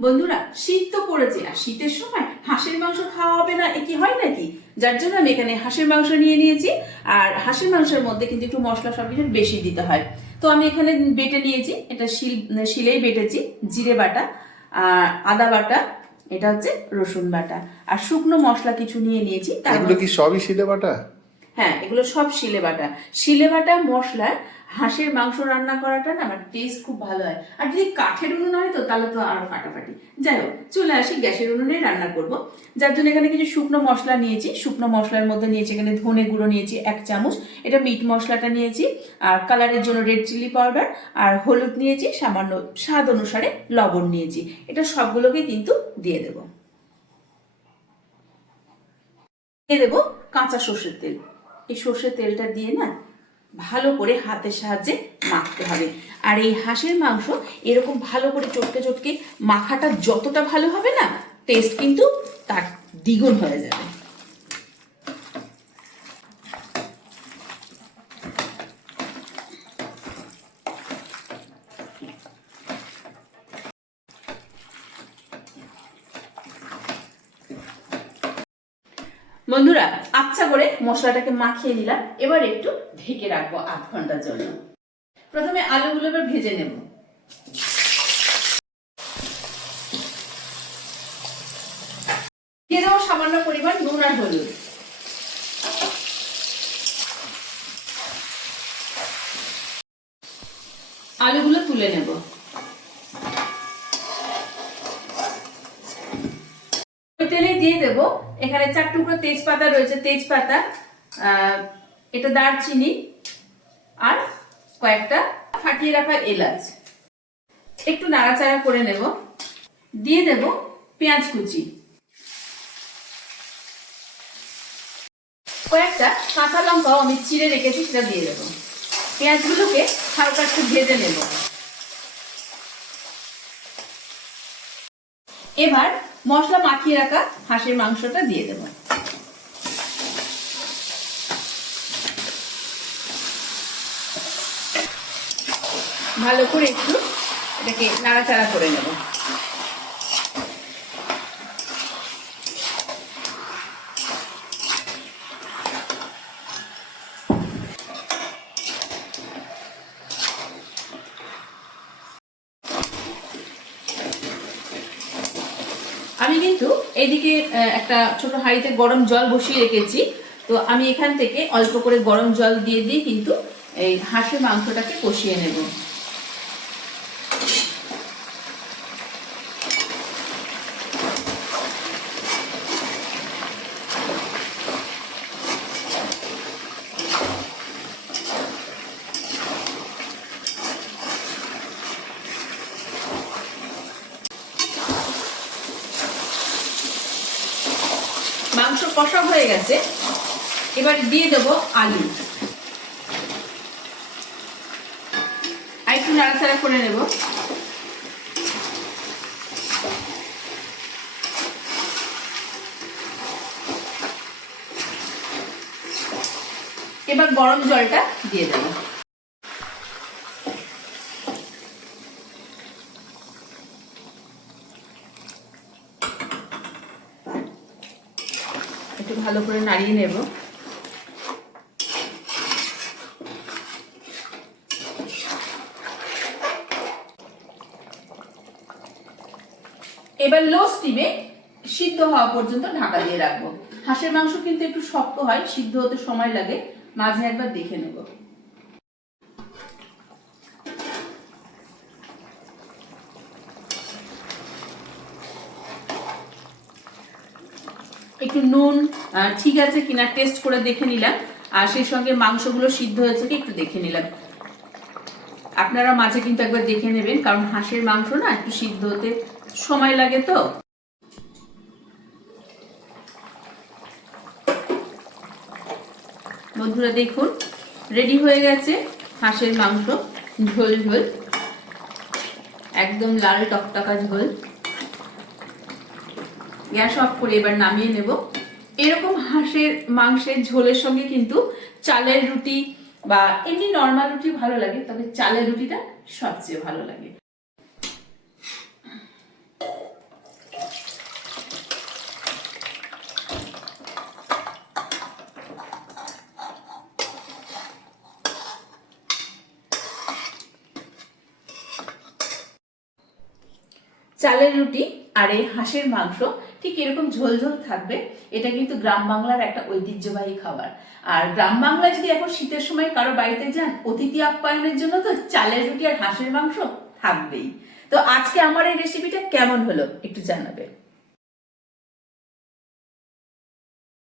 বন্ধুরা শীত তো পড়েছে আর শীতের সময় হাঁসের মাংস খাওয়া হবে না এ কি হয় নাকি? যার জন্য আমি এখানে হাঁসের মাংস নিয়ে নিয়েছি আর হাঁসের মাংসের মধ্যে কিন্তু একটু মশলা সব কিছু বেশি দিতে হয়। তো আমি এখানে বেটে নিয়েছি এটা শিল শিলেই বেটেছি জিরে বাটা আর আদা বাটা এটা হচ্ছে রসুন বাটা আর শুকনো মশলা কিছু নিয়ে নিয়েছি তার এগুলো কি সবই শিলে বাটা? হ্যাঁ এগুলো সব শিলে বাটা। শিলে বাটা মশলার হাঁসের মাংস রান্না করাটা না আমার টেস্ট খুব ভালো হয়। আর যদি কাঠের উনুন হয় তো তাহলে তো আরও ফাটাফাটি। যাই হোক, চলে আসি গ্যাসের উনুনে রান্না করব। যার জন্য এখানে কিছু শুকনো মশলা নিয়েছি। শুকনো মশলার মধ্যে নিয়েছি এখানে ধনে গুঁড়ো নিয়েছি এক চামচ। এটা মিট মশলাটা নিয়েছি। আর কালারের জন্য রেড চিলি পাউডার আর হলুদ নিয়েছি। সামান্য স্বাদ অনুসারে লবণ নিয়েছি। এটা সবগুলোকে কিন্তু দিয়ে দেবো। দিয়ে দেবো কাঁচা সর্ষের তেল। এই সর্ষের তেলটা দিয়ে না ভালো করে হাতের সাহায্যে মাখতে হবে। আর এই হাঁসের মাংস এরকম ভালো করে চটকে চটকে মাখাটা যতটা ভালো হবে না টেস্ট কিন্তু তার দ্বিগুণ হয়ে যাবে। বন্ধুরা আচ্ছা করে মশলাটাকে মাখিয়ে নিলাম। এবার একটু ঢেকে রাখব আধ ঘণ্টার জন্য। প্রথমে আলুগুলো এবার ভেজে নেব। দিয়ে দেবো সামান্য পরিমাণ নুন আর হলুদ। আলুগুলো তুলে নেব ওই তেলে দিয়ে দেবো। এখানে চার টুকরো তেজপাতা রয়েছে, তেজপাতা এটা দারচিনি আর কয়েকটা ফাটিয়ে রাখা এলাচ। একটু নাড়াচাড়া করে নেব। দিয়ে দেব পেঁয়াজ কুচি। কয়েকটা কাঁচা লঙ্কাও আমি চিড়ে রেখেছি, সেটা দিয়ে দেবো। পেঁয়াজগুলোকে হালকা একটু ভেজে নেব। এবার মশলা মাখিয়ে রাখা হাঁসের মাংসটা দিয়ে দেবো। ভালো করে একটু এটাকে নাড়াচাড়া করে নেব। আমি কিন্তু এইদিকে একটা ছোট হাঁড়িতে গরম জল বসিয়ে রেখেছি। তো আমি এখান থেকে অল্প করে গরম জল দিয়ে দিয়ে কিন্তু এই হাঁসের মাংসটাকে কষিয়ে নেব। মাংস কষা হয়ে গেছে। এবার দিয়ে দেবো আলু। আর একটু নাড়াচাড়া করে নেব। এবার গরম জলটা দিয়ে দেবো। ভালো করে নাড়িয়ে নেব। এবার লো স্টিমে সিদ্ধ হওয়া পর্যন্ত ঢাকা দিয়ে রাখব। হাঁসের মাংস কিন্তু একটু শক্ত হয়, সিদ্ধ হতে সময় লাগে। মাঝে একবার দেখে নেব। একটু নুন ঠিক আছে কিনা টেস্ট করে দেখে নিলাম। আর সেই সঙ্গে মাংসগুলো সিদ্ধ হয়েছে একটু দেখে নিলাম। আপনারা মাঝে কিন্তু একবার দেখে নেবেন, কারণ হাঁসের মাংস না একটু সিদ্ধ হতে সময় লাগে তো। বন্ধুরা দেখুন রেডি হয়ে গেছে হাঁসের মাংস, ঝোল ঝোল। একদম লাল টকটকা ঝোল। গ্যাস অফ করে এবার নামিয়ে নেব। এরকম হাঁসের, মাংসের ঝোলের সঙ্গে কিন্তু চালের রুটি বা এমনি নর্মাল রুটি ভালো লাগে, তবে চালের রুটিটা সবচেয়ে ভালো লাগে। চালের রুটি আর এই হাঁসের মাংস, ঠিক এরকম ঝোল ঝোল থাকবে। এটা কিন্তু গ্রাম বাংলার একটা ঐতিহ্যবাহী খাবার। আর গ্রাম বাংলায় যদি এখন শীতের সময় কারও বাড়িতে যান, অতিথি আপ্যায়নের জন্য তো চালের রুটি আর হাঁসের মাংস থাকবেই। তো আজকে আমার এই রেসিপিটা কেমন হলো একটু জানাবে।